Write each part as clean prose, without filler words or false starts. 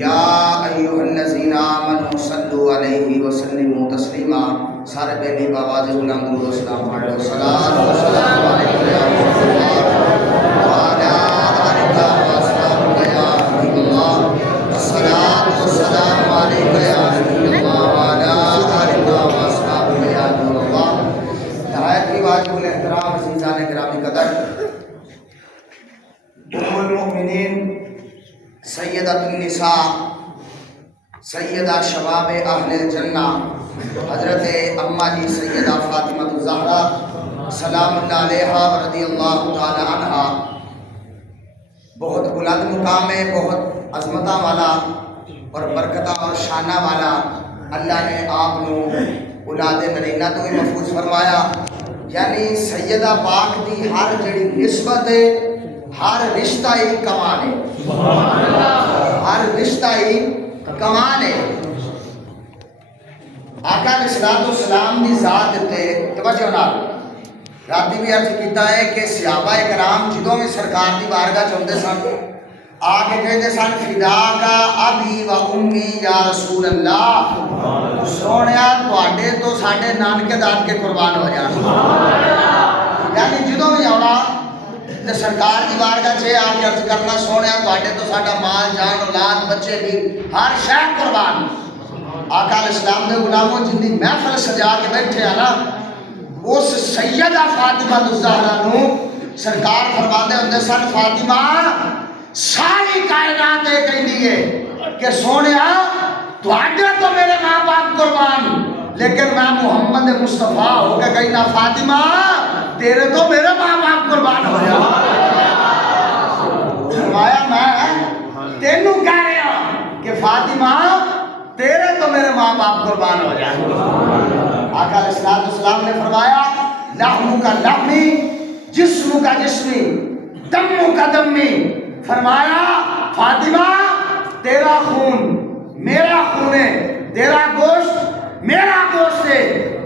یا ایھا الذین آمنوا صلوا علیہ وسلموا تسلیما. سارے بیلی بابا جی غلام درود و سلام پڑھ لو. صلاۃ و سلام علیک یا رسول اللہ وعلی آلک و اصحابک یا حبیب اللہ. صلاۃ و سلام علیک یا نبی اللہ وعلی آلک و اصحابک یا نور اللہ. نہایت ہی واجب الاحترام عزیزان گرامی قدر، ام المؤمنین سیدۃ النساء، سیدہ شباب اہل الجنہ، حضرت اماں جی سیدہ فاطمہ الزہرا سلام اللہ علیہا و رضی اللہ تعالی عنہا، بہت بلند مقام ہے، بہت عظمتہ والا اور برکتہ اور شانہ والا. اللہ نے آپ نو اولاد نرینہ تو بھی محفوظ فرمایا. یعنی سیدہ پاک دی ہر جڑی نسبت ہے، ہر رشتہ ہی کمال ہے، ہر رشتہ ہی کمال ہے. آقا علیہ الصلوۃ والسلام دی ذات تے توجہ نال راتی بھی عرض کیتا ہے کہ صحابہ کرام جدوں بھی سرکار دی بارگاہ چ ہوندے سن آ کے کہندے سن فدا کا ابی و امی یا رسول اللہ، سونیا تواڈے تو ساڈے نانکے دادکے قربان ہو جان. یعنی جدوں بھی آنا تے سرکار دی بارگاہ چ آ کے عرض کرنا سونیا تواڈے تو ساڈا مال جان اولاد بچے بھی ہر شے قربان. آقا علیہ السلام دے غلاموں جن دی محفل سجا کے بیٹھے ہیں نا، اس سیدہ فاطمہ الزہرا نو سرکار فرماندے ہوندے سن فاطمہ ساری کائنات یہ کہندی ہے کہ سونیا تواڈے تو میرے ماں باپ قربان، لیکن میں محمد مصطفیٰ ہو کے کہنا فاطمہ تیرے تو میرے ماں باپ قربان ہو جا. فرمایا میں تینوں کہہ رہا کہ فاطمہ تیرے تو میرے ماں باپ قربان ہو جائیں. آقا علیہ الصلوۃ والسلام نے فرمایا لحم کا لحمی، جسم کا جسمی، دم کا دمی. فرمایا فاطمہ تیرا خون میرا خون ہے، تیرا گوشت میرا گوشت ہے،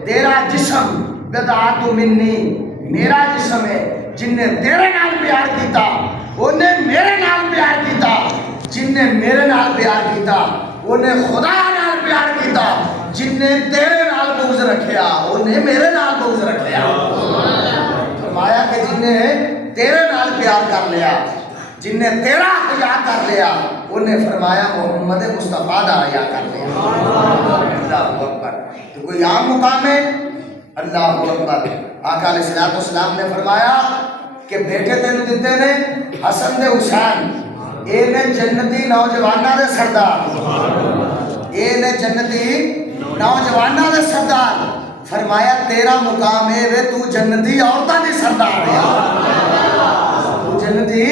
تیرا جسم بضعۃ منی میرا جسم ہے. جن نے تیرے نال پیار کیتا انہیں میرے نال پیار کیتا، جن نے میرے نال پیار کیتا انہیں خدا نال پیار کیتا، جن نے تیرے نال بغض رکھیا انہیں میرے نال بغض رکھیا. فرمایا کہ جن نے تیرے نال پیار کر لیا، جن نے تیرا حیا کر لیا، انہیں فرمایا محمد مصطفیٰ دا حیا کر لیا. اللہ اکبر. تو کوئی عام مقام ہے؟ اللہ اکبر. آقا علیہ الصلوۃ والسلام نے فرمایا کہ بیٹے تینوں دیتے نے حسن دے حسین، اے نے جنتی نوجواناں دے سردار، اے نے جنتی نوجواناں دے سردار. فرمایا تیرا مقام ہے وے تو جنتی عورتاں دی سردار ہے، تو جنتی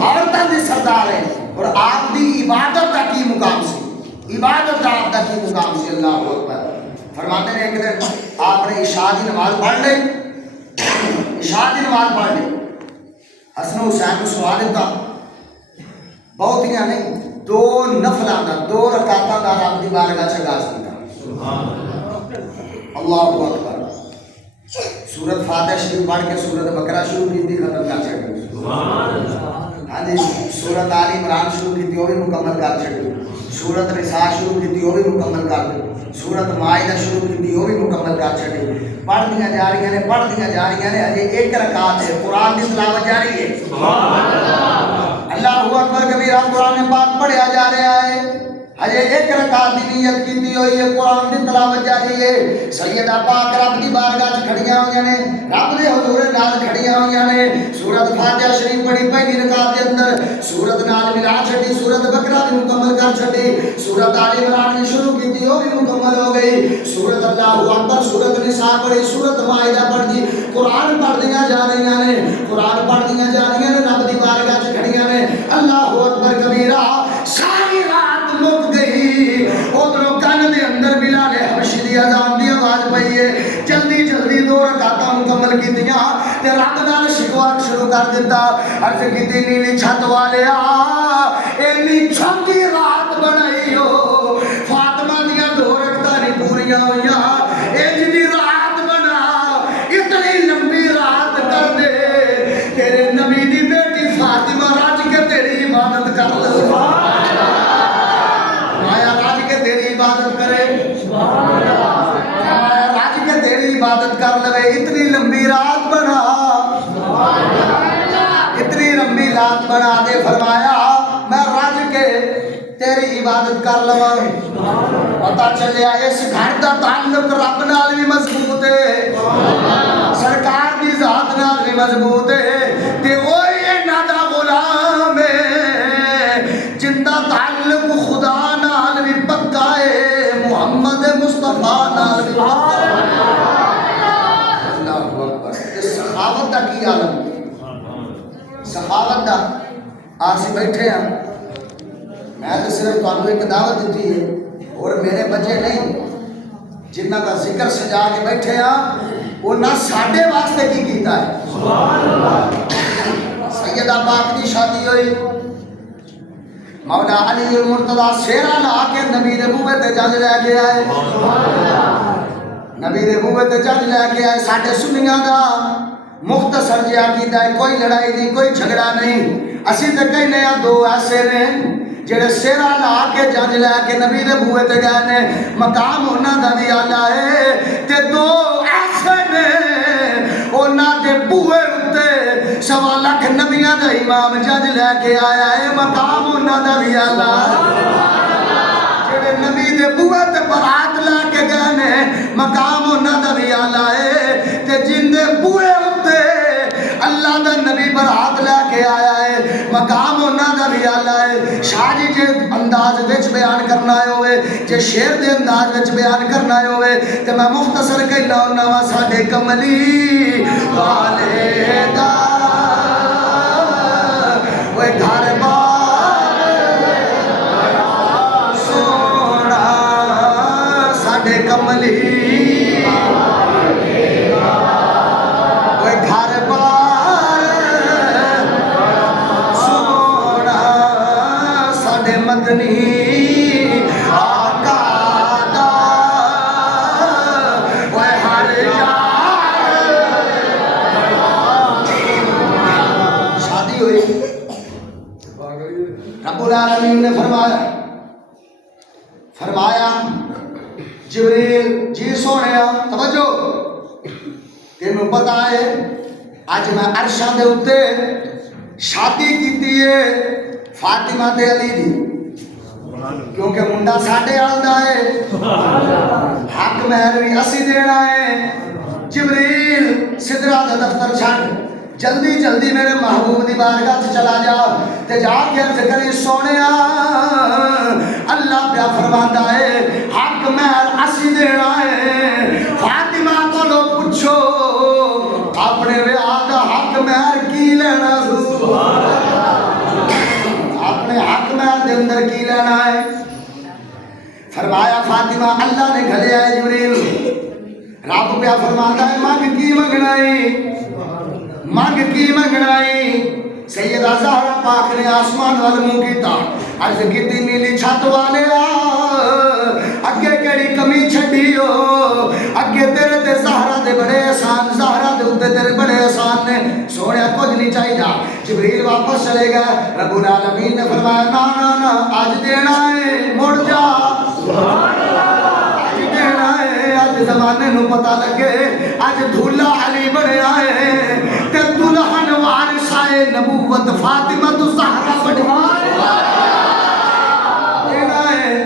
عورتاں دی سردار ہے. اور آپ دی عبادت دا کی مقام سی، عبادت دا آپ دا کی مقام سی. اللہ اکبر. فرماتے ہیں ایک دن آپ نے عشاء دی نماز پڑھ لی، عشاء دی نماز پڑھ لی، حسن و حسین کو سوا دیتا، بہتیاں نہیں، دو نفلاں دا، دو رکعتاں دا رب دی بارگاہ چ آغاز کیتا. اللہ اکبر. سورۃ فاتحہ شریف پڑھ کے سورۃ بقرہ شروع کی ختم کر چھڈی. ہاں جی. سورۃ آل عمران شروع کی وہ بھی مکمل کر چھڈی. سورۃ نساء شروع کی وہ بھی مکمل کر دی. سورۃ مائدہ شروع کی وہ بھی مکمل کر چھڈی. پڑھدیاں جا رہی ہیں، پڑھدیاں جا رہی ہیں. اجے ایک رکعت ہے، قرآن کی تلاوت جاری ہے. اللہ اکبر کبیرہ. قرآن پاک پڑھیا جا رہا ہے. اجے ایک رکعت کی نیت کی ہوئی ہے، قرآن کی تلاوت جاری ہے. سیدہ پاک رب کی بارگاہ چ کھڑیاں ہوئی نے، رب دے حضور نال کھڑیاں ہوئی نے. سورۃ فاتحہ شریف پڑھی پہلی رکعت کے اندر، سورۃ نال ملا چھڈی، سورۃ بقرہ بھی مکمل کر چھڈی، سورۃ آل عمران بھی شروع کی وہ بھی مکمل ہو گئی. سورۃ اللہ اکبر، سورۃ نساء پڑھی، سورۃ مائدہ پڑھ دی. قرآن پڑھدیاں جا رہی نے، قرآن پڑھدیاں جا رہی نے، رب دی بارگاہ چ کھڑیاں نے. اللہ اکبر کبیرہ. ساری رات مک گئی. ادھروں کن دے اندر بلال حبشی دی اذان دی آواز پئی ہے. جلدی جلدی دو رکعتاں مکمل کیتیاں تے رب نال شکوا شروع کر دیتا. عرض کیتی نیلی چھت والیا اینی چھوٹی رات بنائی ہو، فاطمہ دیاں دو رکعتاں نہیں پوریاں ہوئیاں، انج دی رات بنا، اتنی لمبی رات کر دے، تیرے نبی دی بیٹی فاطمہ رج کے تیری عبادت کر لے. عبادت کرے رج کے تیری عبادت کر لے اتنی لمبی رات بنا اتنی لمبی رات بنا دے فرمایا میں رج کے تیری عبادت کر لواں پتا چلیا اس گھر دا تعلق رب نال بھی مضبوط ہے سرکار دی ذات نال بھی مضبوط ہے تے وہی انہاں دا غلام ہے جن دا تعلق خدا نال بھی پکا ہے محمد مصطفیٰ نال بھی پکا ہے اللہ اکبر اس سخاوت دا کی عالم سخاوت دا آسی بیٹھے ہیں میں تو صرف تمہیں ایک دعوت دیتی ہے اور میرے بچے نہیں جنہ کا ذکر سجا کے بیٹھے ہیں وہ نہ ساڑھے واسطے کی کیتا ہے سیدہ پاک دی شادی ہوئی مولا علی المرتضی سیرہ لا کے نبی دے بوئے تے جج لے کے آئے نبی دے بوئے تے جج لے کے آئے ساڑھے سنیاں دا مختصر جہاں کیتا ہے کوئی لڑائی نہیں کوئی جھگڑا نہیں اسی تے کئی نیا دو ایسے نے جڑے سیرہ لا کے جج لے کے نبی دے بوئے تے گئے نے مقام انہاں دا بھی آلہ ہے تے دو ایسے نے انہاں دے بوئے اتے سوا لاکھ نبیاں دا امام جج لے کے آیا ہے مقام انہاں دا بھی آلہ ہے جڑے نبی دے بوئے تے برات لے کے گئے نے مقام انہاں دا بھی آلہ ہے تے جن دے بوئے اتے اللہ دا نبی برات لے کے آیا ہے مقام انہاں دا بھی آلہ ہے شاہ جی جے انداز وچ بیان کرنا ہے ہوئے جے شیر دے انداز وچ بیان کرنا ہے ہوئے تے میں مختصر کہنا ہونا وا ساڈے کملی والے دا وہ گھر بار سونا ساڈے کملی مدنی آقا دا وہ ہر یار شادی ہوئی رب العالمین نے فرمایا جبریل جی سونیا توجہ تینوں پتا ہے آج میں عرشاں دے اتے شادی کیتی ہے فاطمہ تے علی دی کیونکہ منڈا ساڑھے آلدہ ہے حق مہر بھی اسی دینا ہے جبریل صدرہ دا دفتر چھڑ جلدی جلدی میرے محبوب دی بارگاہ سے چلا جا تے جا کے عرض کریں سونے اللہ پیا فرماتا ہے حق مہر اسی دینا ہے فاطمہ کو لو پوچھو اپنے بیاہ دا حق مہر کی لینا اپنے حق مہر دے اندر کی لینا ہے فرمایا فاطمہ اللہ نے گھلے آئے جبریل رب پیا فرماتا ہے مانگ کی منگنائی سیدہ زہرا پاک نے آسمان والموں کیتا عرض کیتی نیلی چھت والے اگے کیڑی کمی چھڑی ہو اگے تیرے تے زہرا دے بڑے احسان زہرا دے اتے تیرے بڑے احسان نے سوڑیا کچھ نہیں چاہی جا جبریل واپس چلے گا رب العالمین نے فرمایا نا آج دینا ہے مڑ جا آج دینا ہے آج زمانے نو پتا لگے آج دھولا علی بڑے آئے تے دلہن وارثائے نبوت فاطمہ تو زہرا بڑھا دینا ہے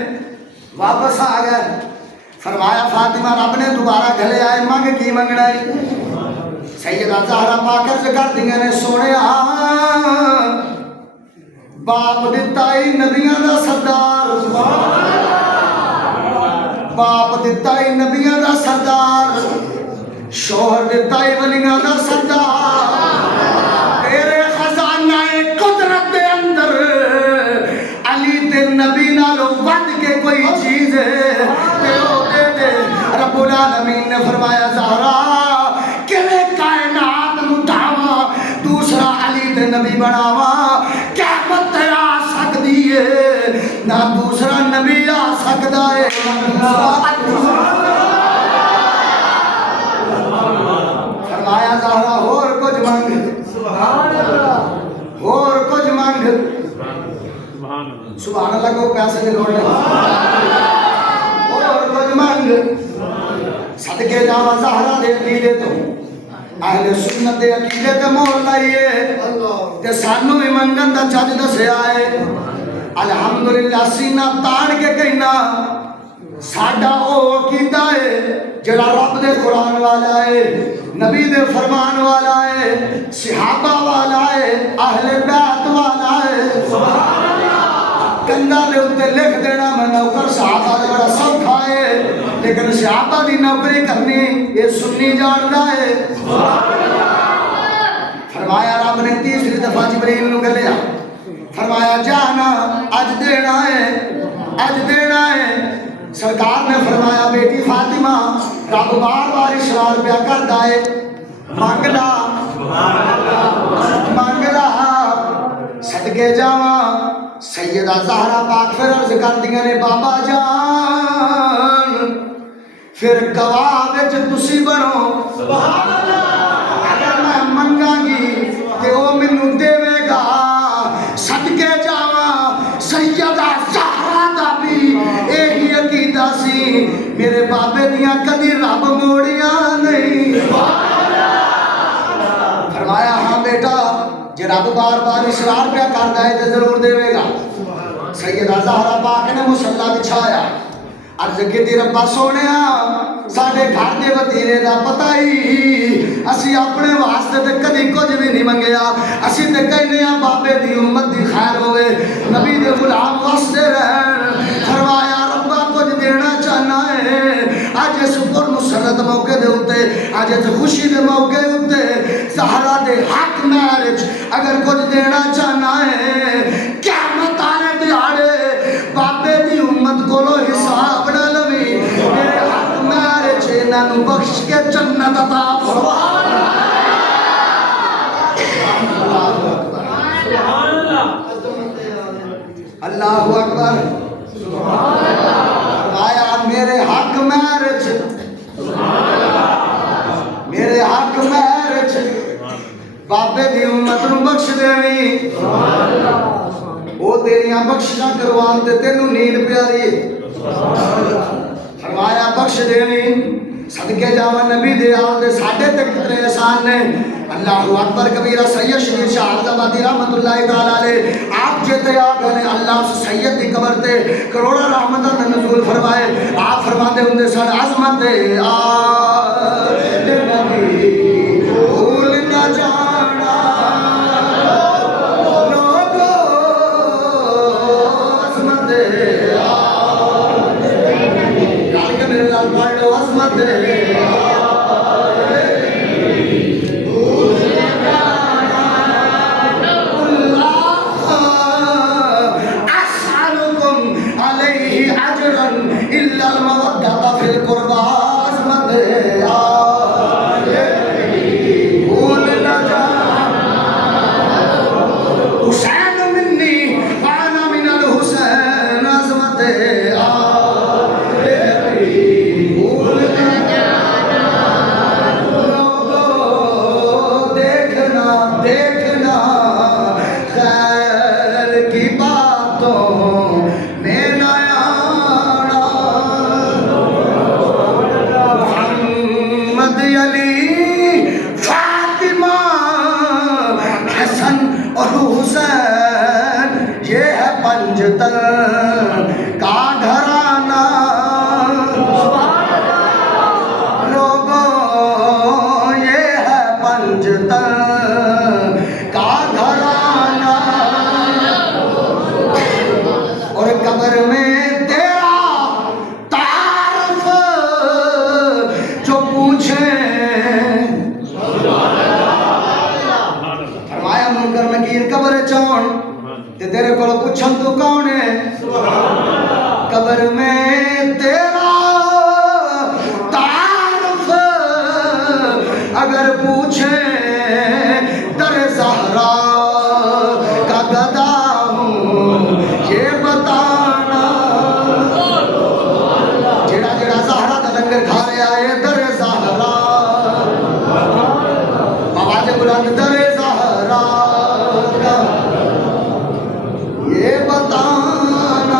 واپس آ گئے فرمایا فاطمہ رب نے دوبارہ گھلے آئے مانگ کی منگنائی سیدہ زہرا پاک عرض کر دیں نے سونے باپ دیتا ہی نبیاں دا سردار باپ دیتا ہی نبیاں دا سردار شوہر دیتا ہی ولیاں دا سردار تیرے خزانہ قدرت دے اندر علی تے نبی نالو ود کے کوئی چیز ہے تے او دے دے رب العالمین نے فرمایا زہرا کیویں کائنات مٹھاوا دوسرا علی تے نبی بناوا قیامت آ سکدی ہے نہ دوسرا نبی آ سکدا ہے فرمایا زہرا اور کچھ مانگ اور کچھ مانگ سبحان اللہ کو پیسے دے لوٹے صدقے جاواں زہرا دے عقیدے تو اہل سنت دے عقیدے تے مہر لائیے تے سانو بھی منگن دا چج دسیا ہے الحمدللہ سینہ تاڑ کے کہنا ساڈا او عقیدہ ہے جڑا رب دے قرآن والا ہے نبی دے فرمان والا ہے صحابہ والا ہے اہل بیت والا ہے سبحان اللہ کندا دے اوتے لکھ دینا میں نوکر صحابہ دا بڑا سوکھا ہے لیکن صحابہ دی نوکری کرنی یہ سنی جاندا ہے سبحان اللہ فرمایا رب نے تیسری دفعہ جبریل نو گلیا فرمایا جانا اج دینا ہے سرکار نے فرمایا بیٹی فاطمہ رب بار بار اشرار پیا کردا ہے مانگ لا صدقے جاواں سیدہ زہرا پاک پھر عرض کر دیاں نے بابا جان پھر گواہ وچ تسی بنو سبحان اللہ اگر میں منگاں گی تے او مینوں دیوے گا صدقے جاواں سیدہ زہرا دا بھی یہی عقیدہ سی میرے بابے دیاں کدی رب موڑیاں نہیں فرمایا ہاں بیٹا جے رب بار بار اصرار پیا کردا ہے تے ضرور دے گا سیدہ زہرا پاک نے مصلی بچھایا عرض کیتی ربا سونیا ساڈے گھر دے وتیرے دا پتہ ہی اسی اپنے واسطے تے کدی کچھ بھی نہیں منگیا اسی تے کہنے ہاں بابے دی امت دی خیر ہوئے نبی دے غلام واسطے رہن فرمایا ربا کچھ دینا چاہنا ہے اج اس پر مسرت موقع دے اوتے اج اس خوشی دے موقع اوتے زہرا دے حق میرج اگر کچھ دینا چاہنا ہے قیامت والے دیہاڑے بابے دی امت کولو حساب نہ لوی میرے حق میرج انہاں نوں بخش کے جنت عطا فرما اللہ اکبر سبحان اللہ فرمایا میرے حق میرج میرے حق میرج بابے دی امت نوں بخش دیویں او تیریاں بخششاں کروان تے تینوں نیند پیاری فرمایا بخش دیویں صدقے جاواں نبی دے آل دے ساڈے تے کتنے احسان نے اللہ اکبر کبیرہ سید شیر شاہ عبدالآبادی رحمت اللہ تعالیٰ علیہ آپ جیتے آپ نے اللہ سے سید دی قبر تے کروڑا رحمتہ نے نزول فرمائے آپ فرما دے اندے سن عظمت آل نبی بھول نہ جانا لوگو عظمت آل یاد کہ میرے لال پڑھ لو عظمت تیرے کو پوچھن تو کون ہے قبر میں تیرا تعارف اگر پوچھے در زہرا کا گدا ہوں یہ بتانا جڑا جڑا زہرا کا لنگر کھا رہا ہے در زہرا آواز بلند در زہرا کا یہ بتانا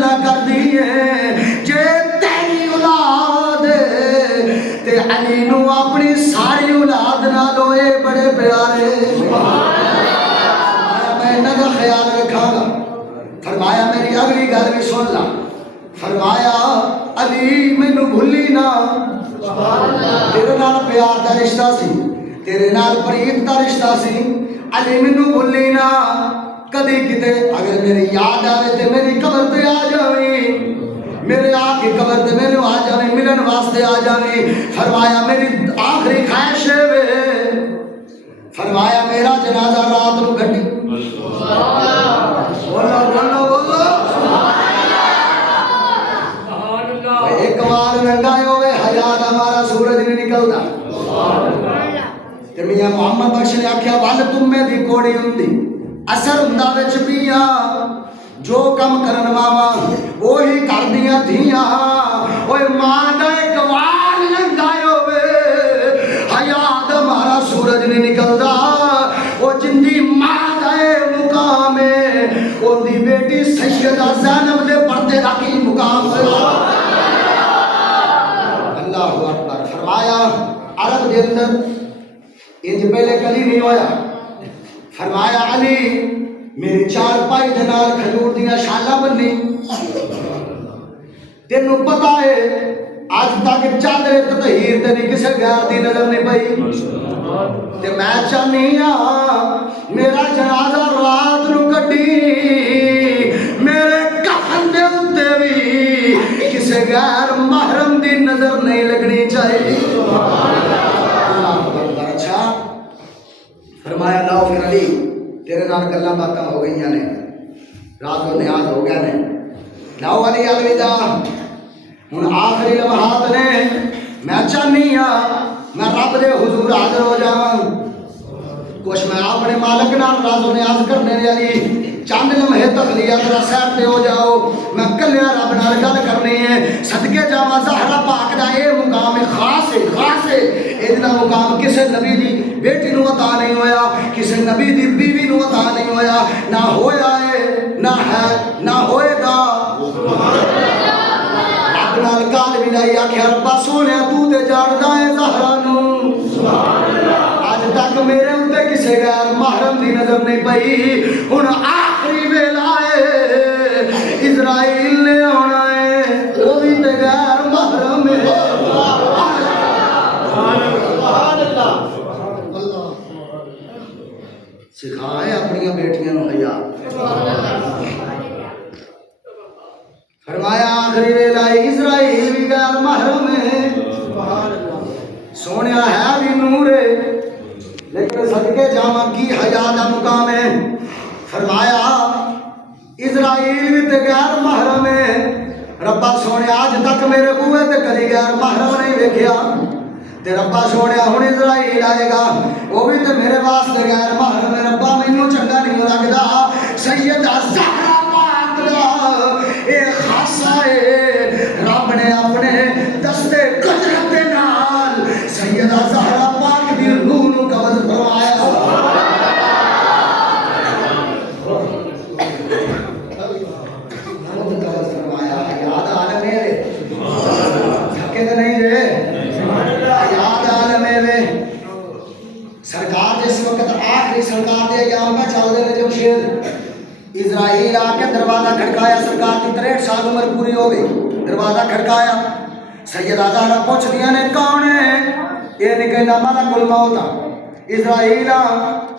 گلا کر دیے جے تیری اولاد تے علی نو اپنی ساری اولاد نال ہوئے بڑے پیارے میں انہاں دا خیال رکھاں گا فرمایا میری اگلی گل بھی سن لا فرمایا علی مینوں بھلی نہ تیرے نال پیار دا رشتہ سی تیرے نال پریت دا رشتہ سی علی مینوں بھلی نہ کدی کتے اگر میری یاد آوے تے میری قبر تے آ جاویں میرے آ کے قبر تے میرے آ جاویں ملن واسطے آ جاویں فرمایا میری آخری خواہش ہے فرمایا میرا جنازہ رات نو گھٹی بولو بولو بولو ایک بار ننگائے ہوئے حیات ہمارا سورج نہیں نکلتا تے میاں محمد بخش نے آکھیا ول تم میں دی کوڑی ہوندی اثر ہوندا وچ پیاں جو کم کرن واواں وہی کردیاں دھیاں اوے ماں دا ایک وال ننگائے ہوئے حیات ہمارا سورج نہیں نکلدا او جندی ماں دا مقام ہے اون دی بیٹی سیدہ زینب دے پردے دا کی مقام ہے اللہ اکبر فرمایا عرب دے اندر انج پہلے کلی نہیں ہویا فرمایا علی میری چار پائی دے نال کھجور دیاں شالاں بننی تینوں پتہ ہے آج تک چادر تطہیر تے نہیں کسے غیر دی نظر نہیں پئی تے میں چاہنی ہاں میرا جنازہ رات نو کڈی میرے کفن دے اوتے وی کسے غیر محرم دی نظر نہیں لگنی چاہیے اچھا فرمایا لاؤ پھر علی تیرے نال گلاں باتاں ہو گئیاں نے رات و نیاز ہو گیا نے لاؤ علی الوداع ہن آخری لمحات نے میں چاہنی ہاں میں رب دے حضور حاضر ہو جاواں کچھ میں اپنے مالک نال راز و نیاز کرنے علی چند لمحے تخلیہ ذرا سیر تے ہو جاؤ میں کلیا رب نال گل کرنی ہے صدقے جاواں زہرا پاک دا اے مقام خاص ہے اے دا مقام کسے نبی دی بیٹی نو عطا نہیں ہویا کسے نبی دی بیوی نو عطا نہیں ہویا نہ ہویا ہے نہ ہے نہ ہوئے گا رب نال گل ملائی آکھیا ربا سونیا تو تے جاندا ہے زہرا نو اج تک میرے اندر کسے غیر محرم دی نظر نہیں پئی ہن آخری ویلا ہے اسرائیل نے آنا ہے وہ بھی تے غیر محرم ہے سکھائے اپنی بیٹیاں نو حیا فرمایا آخری ویلا اسرائیل بھی غیر محرم ہے سونیا ہے بھی نور ہے لیکن صدقے جاواں کی حیا دا مقام ہے فرمایا اسرائیل بھی تے غیر محرم ہے ربا سونے آج تک میرے بوئے تے کدی غیر محرم نہیں ویکھیا تے ربا سونے ہن اسرائیل آئے گا وہ بھی تے میرے واسطے غیر محرم ہے ربا مینوں چنگا نہیں لگدا سیدہ زہرا پاک دا اے خاصہ ہے رب نے اپنے دستے قدرت دے نال سیدہ زہرا پاک دی روح نو قبض فرمایا سرکار جس وقت آخری سرکار دے ایام میں چل دے جمشید اسرائیل آ کے دروازہ کھڑکایا سرکار کی 63 سال عمر پوری ہو گئی دروازہ کھڑکایا سیدہ زہرا پوچھ دیا نے کون ہے یہ نہیں کہنا ملک الموت اسرائیل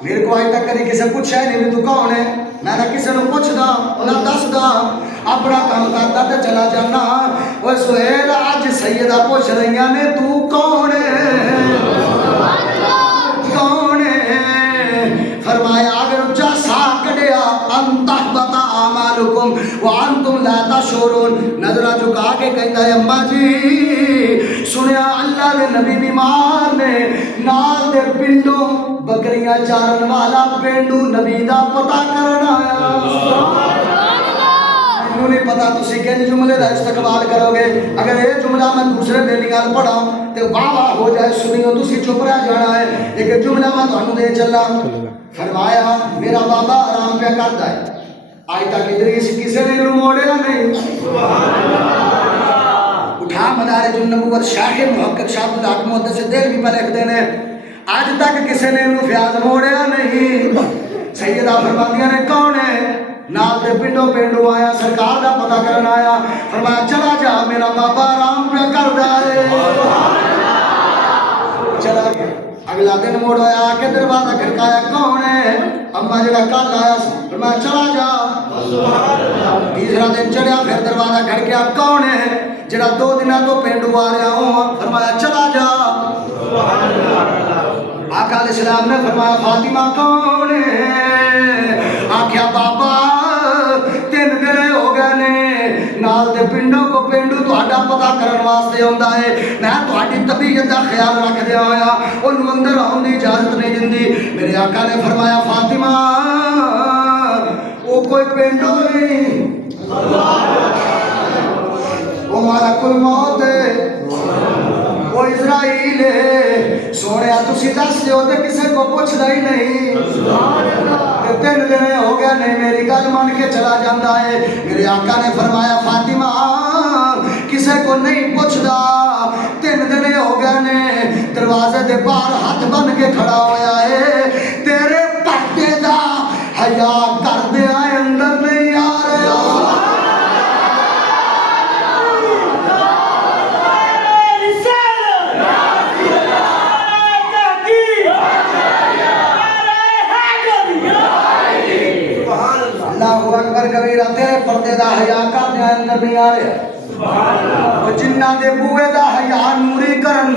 میرے کو آج تک کدی کسی پوچھا نہیں تو کون ہے میں نہ کسی نے پوچھدا نہ دسدا اپنا کام کرتا تے چلا جانا وہ سہیل اج سیدہ پوچھ رہی نے تو کون ہے کون ہے فرمایا اگر اچھا سا کڈیا انتہ بتا اعمالکم وانتم لا تشعرون نظرہ جھکا کے کہتا ہے اماں جی سنیا اللہ دے نبی بیمار نے نال دے پنڈوں بکریاں چارن والا پینڈو نبی دا پتہ کرنا آیا نہیں پتا تسی کن جملے دا استقبال کرو گے اگر یہ جملہ میں دوسرے بیلیاں پڑھا تو واہ واہ ہو جائے سنیو تسی چپ رہ جانا ہے ایک جملہ میں تانوں دے چلا فرمایا میرا بابا آرام پہ کرتا ہے آج تک ادریس کسی نے موڑیا نہیں. اٹھا مدارج النبوت شاہ محقق شاہ عبد الحق محدث دہلوی پر لکھ دینے آج تک کسی نے فیاض موڑیا نہیں. سیدہ فرماندیاں نے کون ہے؟ نال دے پنڈوں پینڈو آیا سرکار دا پتہ کرن آیا. فرمایا چلا جا میرا بابا آرام پہ کر دے. چلا گیا. اگلا دن موڑ آیا آ کے دروازہ کھڑکایا کون ہے؟ اما جڑا کل آیا فرمایا چلا جا. تیسرا دن چڑھیا پھر دروازہ کھڑکیا کون ہے؟ جڑا 2 دن تو پینڈو آ رہا ہوں. فرمایا چلا جا. آقا علیہ السلام نے فرمایا فاطمہ کون ہے؟ آکھیا بابا 3 دن ہو گئے نے نال دے پنڈوں کو پینڈو تہاڈا پتہ کرن واسطے آندا ہے. میں تہاڈی طبیعت دا خیال رکھ دیا ہویا اونوں اندر آਉਣ دی اجازت نہیں دیندی. میرے آقا نے فرمایا فاطمہ وہ کوئی پینڈو نہیں وہ ملک الموت ہے وہ اسرائیل ہے. سونے تسی دس دیو تے کسے کو پوچھدا ہی نہیں. 3 دن ہو گیا نہیں میری گل مان کے چلا جاتا ہے. میرے آقا نے فرمایا فاطمہ کسے کو نہیں پوچھدا. 3 دن ہو گئے نے دروازے دے باہر ہاتھ بن کے کھڑا ہویا ہے. تیرے پردے دا حیا کر دے اندر نہیں آ رہا. اللہ اکبر کبیرہ تیرے پردے دا حیا کر دے اندر نہیں آ رہا. وہ جنہ دے بوئے دا حیا نوری کرن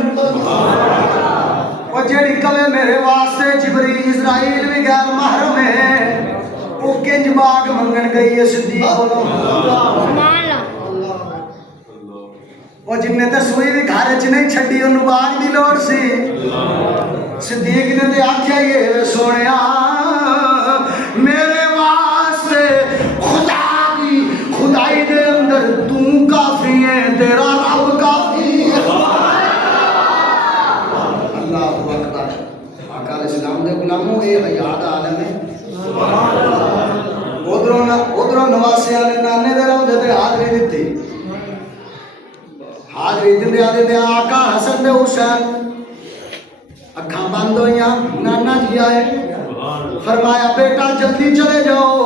وہ جیڑی کلے میرے واسطے جبریل اسرائیل بھی غیر محرم ہے وہ کنج باغ منگن گئی ہے صدیق بولو وہ جنہیں تے سوئی بھی گھر چ نہیں چھڈی انہوں باغ دی لوڑ سی. صدیق نے تے آکھیا یہ سونیا میرے واسطے خدا دی خدائی دے اندر تو کافی ہے تیرا رب کافی ہے. اللہ اکبر. آقا علیہ السلام دے غلاموں اے حیا دا عالم ہے. ادھروں نواسیاں نے نانے دے روضے تے حاضری دتی. حاضری دندے آدھے آقا حسن دے حسین اکھاں بند ہوئیاں. نانا جی آئے فرمایا بیٹا جلدی چلے جاؤ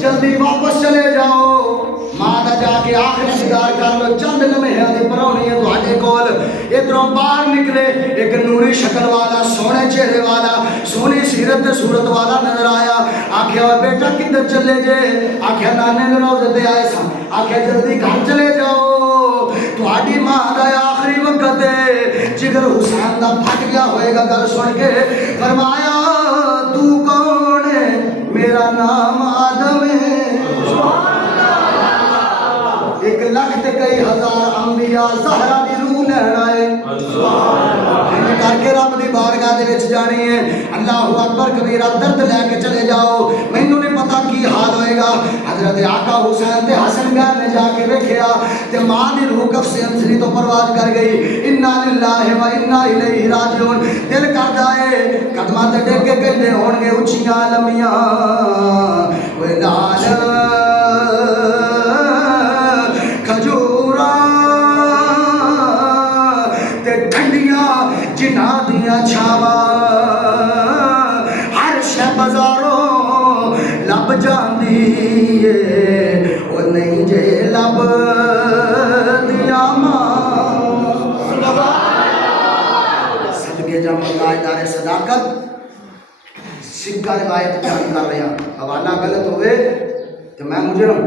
جلدی واپس چلے جاؤ. ماں دا جا کے آخری دیدار کر لو. چند لمحے دے پرونی ہے تہاڈے کول. ادھروں باہر نکلے ایک نوری شکل والا سونے چہرے والا سونی سیرت تے صورت والا نظر آیا. آکھیا بیٹا کدھر چلے جے؟ آکھیا نانے دے روضے تے آئے سن. آکھیا جلدی گھر چلے جاؤ تہاڈی ماں دا آخری وقت ہے. جگر حسین دا پھٹ گیا ہوئے گا گل سن کے. فرمایا تو کون ہے؟ میرا نام آدم ہے. 1 لاکھ تے کئی ہزار انبیاء زہرا دی روح لین آئے کر کے رب دی بارگاہ دے وچ جانی ہے. اللہ اکبر کبیرہ. درد لے کے چلے جاؤ مینوں نہیں پتا کی حال ہوئے گا. حضرت آقا حسین تے حسن گھر نے جا کے ویکھیا تے ماں دی روح کف سے انسری تو پرواز کر گئی. انا للہ و انا الیہ راجعون. دل کردا ہے قدماں تے ڈگ کے کہندے ہون گے اچھیاں لمیاں اوے لال کھجوراں تے ٹھنڈیاں جنہاں دیاں چھاواں ہر شے بازاروں لب جاندی ہے او نہیں جے لب دیا ماں. صدقے جا مقاعدہ صداقت سکہ روایت بیان کر رہے ہیں. حوالہ غلط ہوئے تو میں مجرم.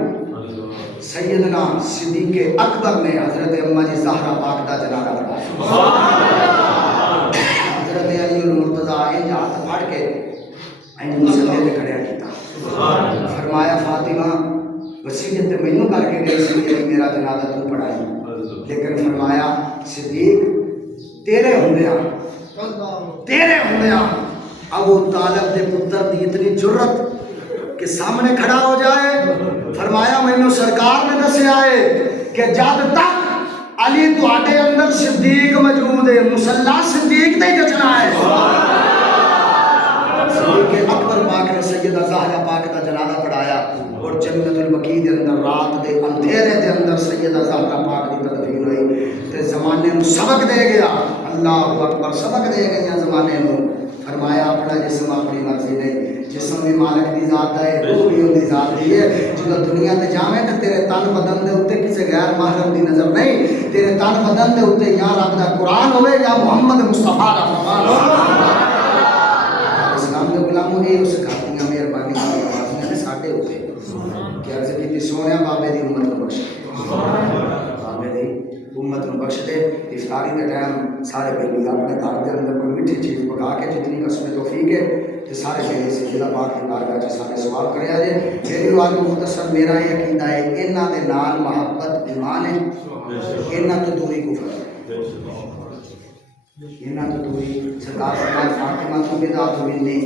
سیدنا صدیق اکبر نے حضرت اماں جی زہرا پاک دا جنازہ پڑھایا. حضرت علی المرتضیٰ انج ہاتھ پھاڑ کے انج مسلے تے کھڑیا کیتا. فرمایا فاطمہ وصیت مینوں کر کے گئی سی کہ میرا جنازہ تو پڑھائی. لیکن فرمایا صدیق تیرے ہوندیاں ابو طالب دے پتر دی اتنی جرت کہ سامنے کھڑا ہو جائے. فرمایا مینوں سرکار نے دسیا ہے کہ جب تک علی تواڈے اندر صدیق موجود ہے مصلا صدیق تے جچنا ہے. صدیق اکبر پاک نے سیدہ زہرا پاک دا جنازہ پڑھایا اور جنت البقیع دے اندر رات دے اندھیرے دے اندر سیدہ زہرا پاک دی تدفین ہوئی تے زمانے نو سبق دے گیا اللہ اکبر سبق دے گیا زمانے نو فرمایا اپنا جسم اپنی مرضی نہیں جسم بھی مالک دی ذات ہے روح بھی ان دی ذات دی ہے جدو دنیا تے جاویں تے تیرے تن بدن دے اوتے کسی غیر محرم دی نظر نہیں تیرے تن بدن دے اوتے یا رب دا قرآن ہوئے یا محمد مصطفیٰ دا فرمان ہو اسلام دے غلاموں نے اس کھاتیاں مہربانی کی آوازیاں نے ساڈے ہوتے کہ عرض کی سونیا بابے دی امت نو بخش بابے دی امت نو بخش دے افطاری دے ٹائم سارے بیلی اپنے گھر دے اندر کوئی میٹھی چیز پکا کے جتنی قسم توفیق ہے کہ سارے بیلی سے جلا پاک کی بارگاہ چ سارے سوال کریا جے میری آج مختصر میرا یہ عقیدہ ہے انہاں دے نال محبت ایمان ہے انہاں تو دوری کفر ہے انہاں تو دوری سرکار فرمائے فاطمہ تو بدعت منی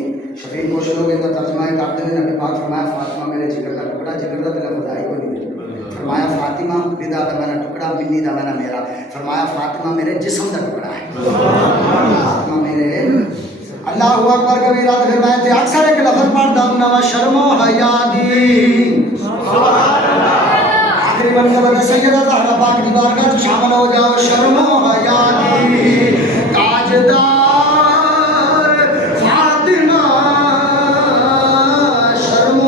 شفیع کوش لوگ ان کا ترجمہ کرتے ہیں نبی پاک فرمایا فاطمہ میرے جگر کا ٹکڑا جگر کا دل خدائی کو نہیں فرمایا فاطمہ بدعت دا میرا ٹکڑا منی دا میرا فرمایا فاطمہ میرے جسم دا ٹکڑا ہے فاطمہ میرے اللہ اکبر کبیرہ فرمائے تھے اکثر ایک لفظ پڑھتا ہوں نوا شرم و حیا دی آخری منزل سیدہ زہرا پاک دی بارگاہ شامل ہو جاؤ شرم و حیا دی تاجدار فاطمہ شرم و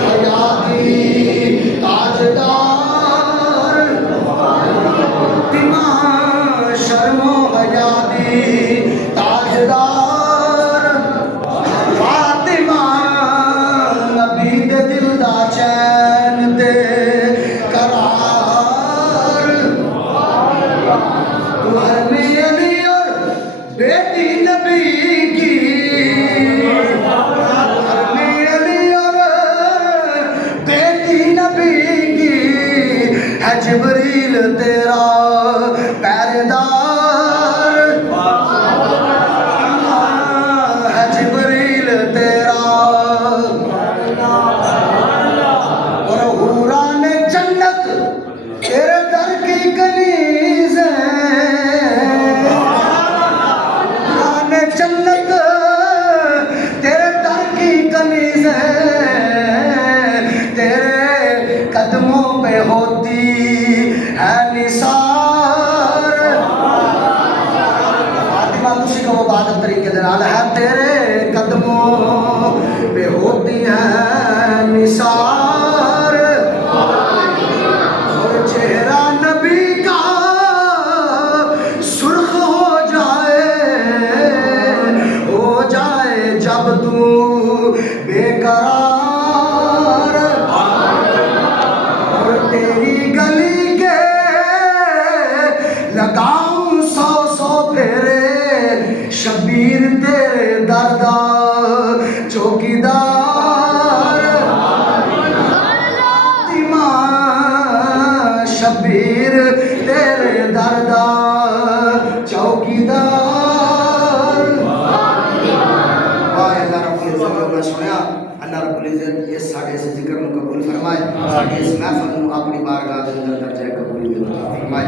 حیا دی تاجدار فاطمہ شرم و حیا دی تاجدار جبریل تیرا پہرےدار ہے جبریل تیرا اور حوران جنت تیرے در کی کنیز ہے حوران جنت تیرے در کی کنیز ہے تیرے قدموں پہ ہوتی عبادت طریقے دنال ہے تیرے قدموں پہ ہوتی ہیں نثار اور چہرہ نبی کا سرخ ہو جائے جب تو بے قرار اور تیری گلی کے لگاؤں سو پھیرے شبیر تیرے دردہ چوکیدار فاطمہ شبیر تیرے دردہ چوکیدار اللہ رب العزت نے سنیا اللہ رب العزت یہ ساڑھے سے ذکر قبول فرمائے ساڑھے اس محفل اپنی بارگاہ دے اندر درجہ قبول فرمائے